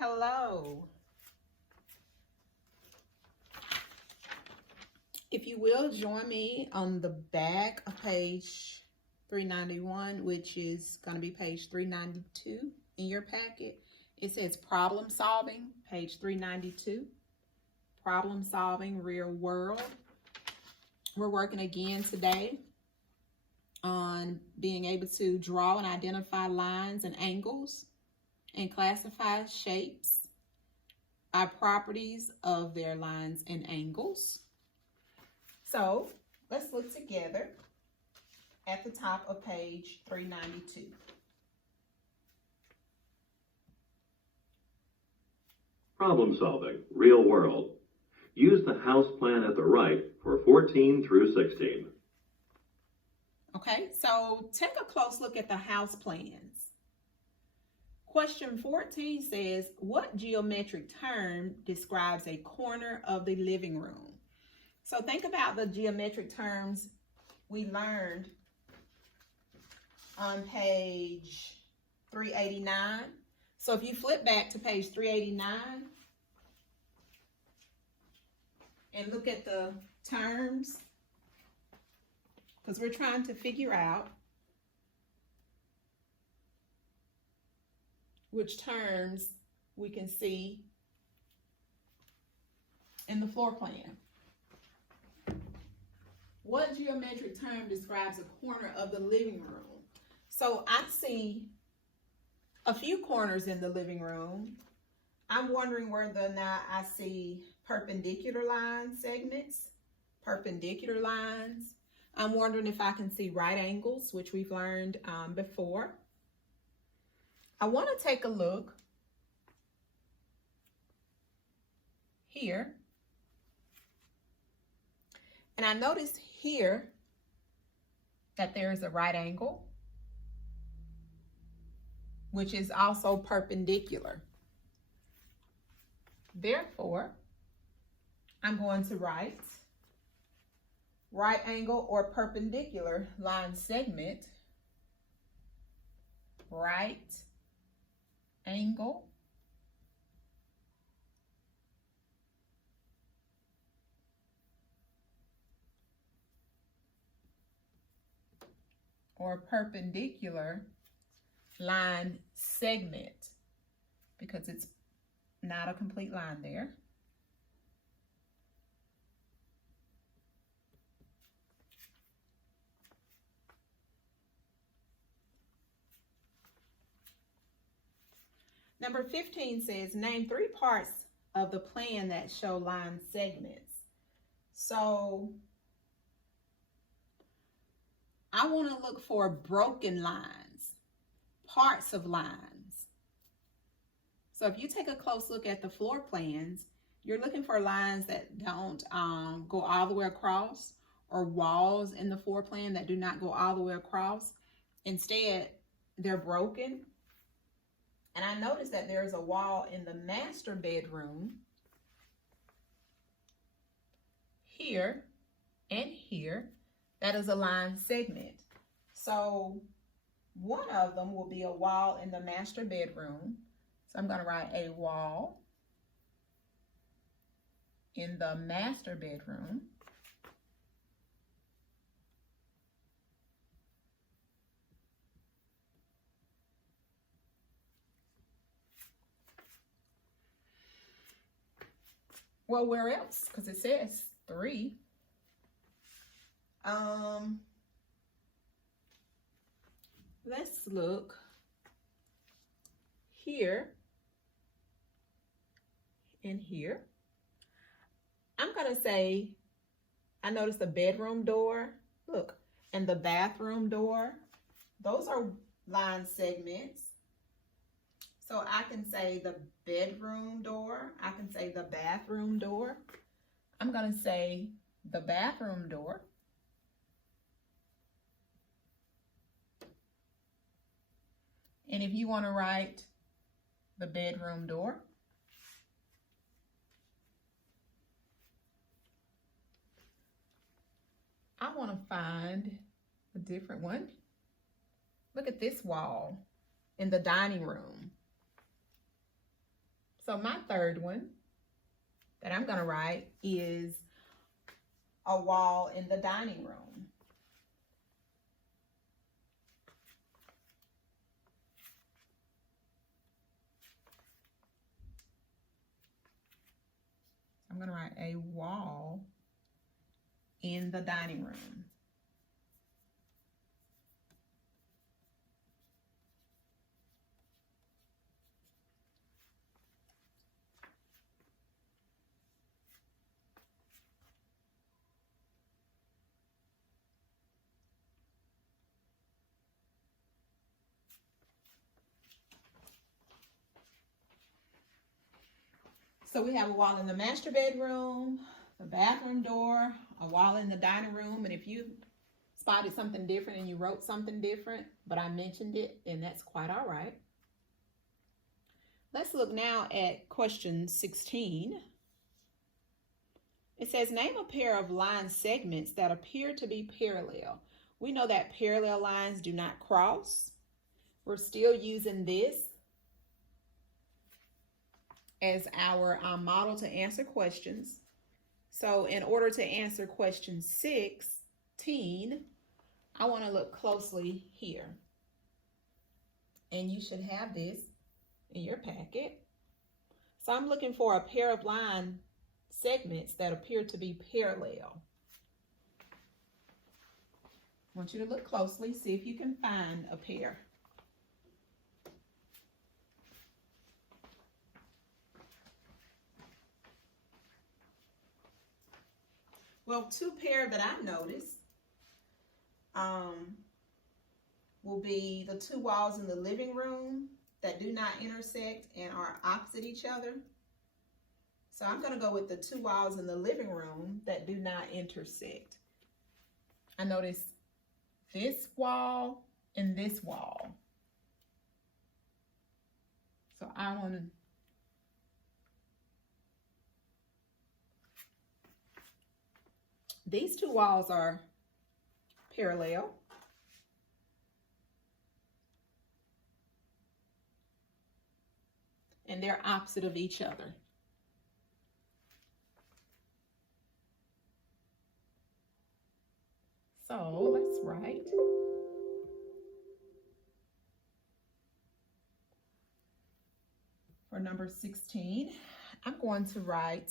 Hello. If you will, join me on the back of page 391, which is going to be page 392 in your packet. It says problem solving, page 392. Problem solving, real world. We're working again today on being able to draw and identify lines and angles and classify shapes by properties of their lines and angles. So let's look together at the top of page 392. Problem solving, real world. Use the house plan at the right for 14 through 16. Okay, so take a close look at the house plans. Question 14 says, what geometric term describes a corner of the living room? So think about the geometric terms we learned on page 389. So if you flip back to page 389 and look at the terms, because we're trying to figure out which terms we can see in the floor plan. What geometric term describes a corner of the living room? So I see a few corners in the living room. I'm wondering whether or not I see perpendicular line segments, perpendicular lines. I'm wondering if I can see right angles, which we've learned before. I want to take a look here. And I noticed here that there is a right angle, which is also perpendicular. Therefore, I'm going to write right angle or perpendicular line segment, right angle or perpendicular line segment, because it's not a complete line there. Number 15 says, name 3 parts of the plan that show line segments. So I want to look for broken lines, parts of lines. So if you take a close look at the floor plans, you're looking for lines that don't go all the way across, or walls in the floor plan that do not go all the way across. Instead, they're broken. And I noticed that there's a wall in the master bedroom here and here. That is a line segment. So one of them will be a wall in the master bedroom. So I'm going to write a wall in the master bedroom. Well, where else? Because it says 3. Let's look here and here. I'm going to say, I noticed the bedroom door, look, and the bathroom door. Those are line segments. So I can say the bedroom door. I can say the bathroom door. I'm going to say the bathroom door. And if you want to write the bedroom door, I want to find a different one. Look at this wall in the dining room. So my third one that I'm going to write is a wall in the dining room. I'm going to write a wall in the dining room. So we have a wall in the master bedroom, the bathroom door, a wall in the dining room. And if you spotted something different and you wrote something different, but I mentioned it, then that's quite all right. Let's look now at question 16. It says, name a pair of line segments that appear to be parallel. We know that parallel lines do not cross. We're still using this as our model to answer questions. So in order to answer question 16, I want to look closely here. And you should have this in your packet. So I'm looking for a pair of line segments that appear to be parallel. I want you to look closely, see if you can find a pair. Well, two pair that I noticed will be the two walls in the living room that do not intersect and are opposite each other. So I'm going to go with the two walls in the living room that do not intersect. I noticed this wall and this wall. So I want to these two walls are parallel. And they're opposite of each other. So let's write. For number 16, I'm going to write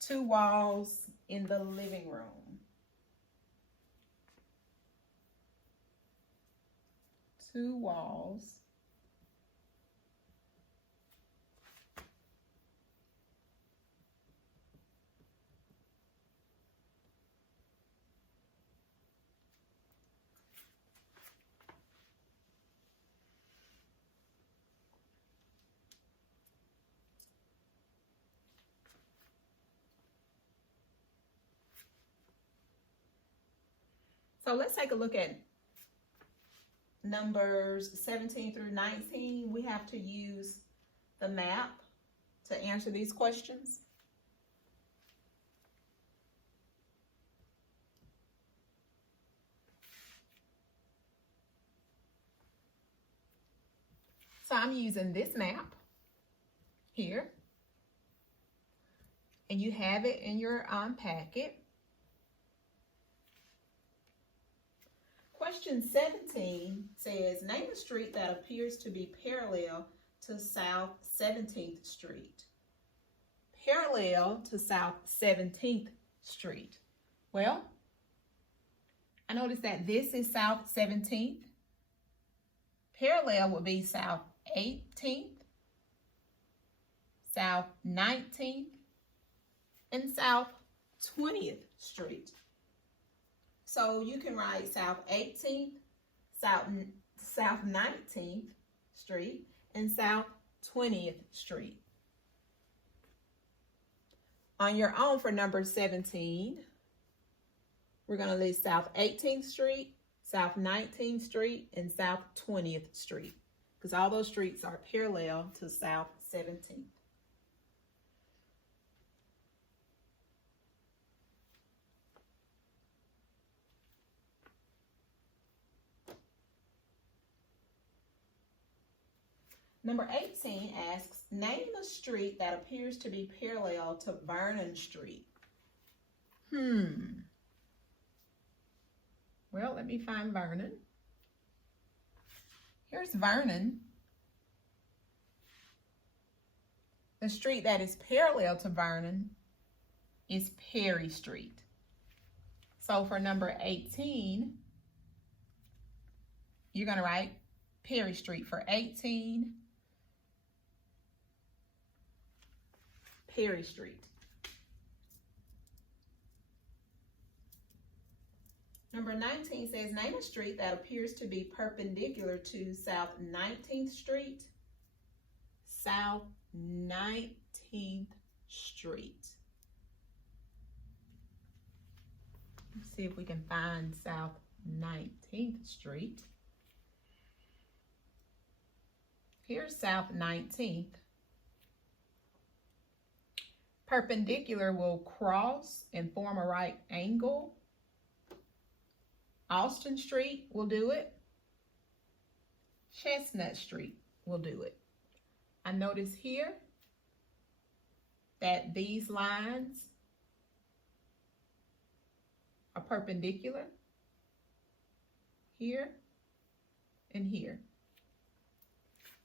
two walls in the living room. Two walls So let's take a look at numbers 17 through 19. We have to use the map to answer these questions. So I'm using this map here. And you have it in your packet. Question 17 says, name a street that appears to be parallel to South 17th Street. Parallel to South 17th Street. Well, I noticed that this is South 17th. Parallel would be South 18th, South 19th, and South 20th Street. So you can write South 18th, South 19th Street, and South 20th Street. On your own for number 17, we're going to list South 18th Street, South 19th Street, and South 20th Street, because all those streets are parallel to South 17th. Number 18 asks, name a street that appears to be parallel to Vernon Street. Well, let me find Vernon. Here's Vernon. The street that is parallel to Vernon is Perry Street. So for number 18, you're going to write Perry Street for 18. Perry Street. Number 19 says, name a street that appears to be perpendicular to South 19th Street. South 19th Street. Let's see if we can find South 19th Street. Here's South 19th. Perpendicular will cross and form a right angle. Austin Street will do it. Chestnut Street will do it. I notice here that these lines are perpendicular here and here.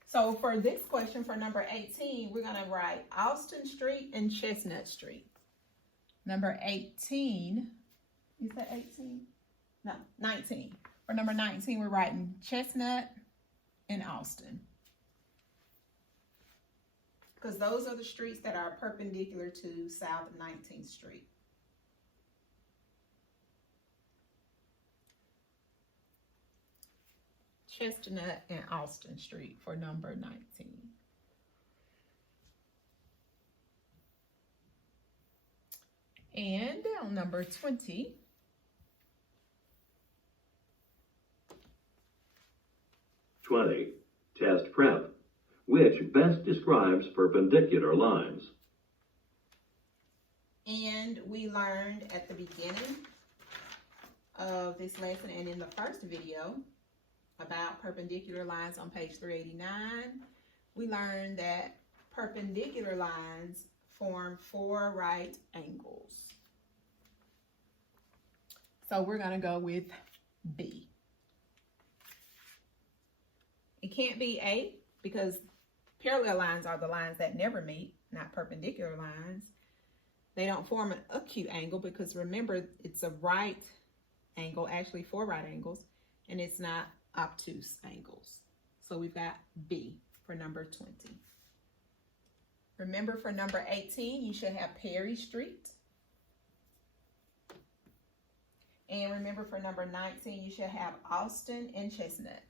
So for this question, for number 18, we're going to write Austin Street and Chestnut Street. Number 18, is that 18? No, 19. For number 19, we're writing Chestnut and Austin, because those are the streets that are perpendicular to South 19th Street. Chestnut and Austin Street for number 19. And on number 20, Test prep. Which best describes perpendicular lines? and we learned at the beginning of this lesson and in the first video about perpendicular lines on page 389. We learned that perpendicular lines form 4 right angles. So we're going to go with B. It can't be A because parallel lines are the lines that never meet, not perpendicular lines. They don't form an acute angle because remember, it's a right angle, actually 4 right angles, and it's not obtuse angles. So we've got B for number 20. Remember, for number 18, you should have Perry Street. And remember, for number 19, you should have Austin and Chestnut.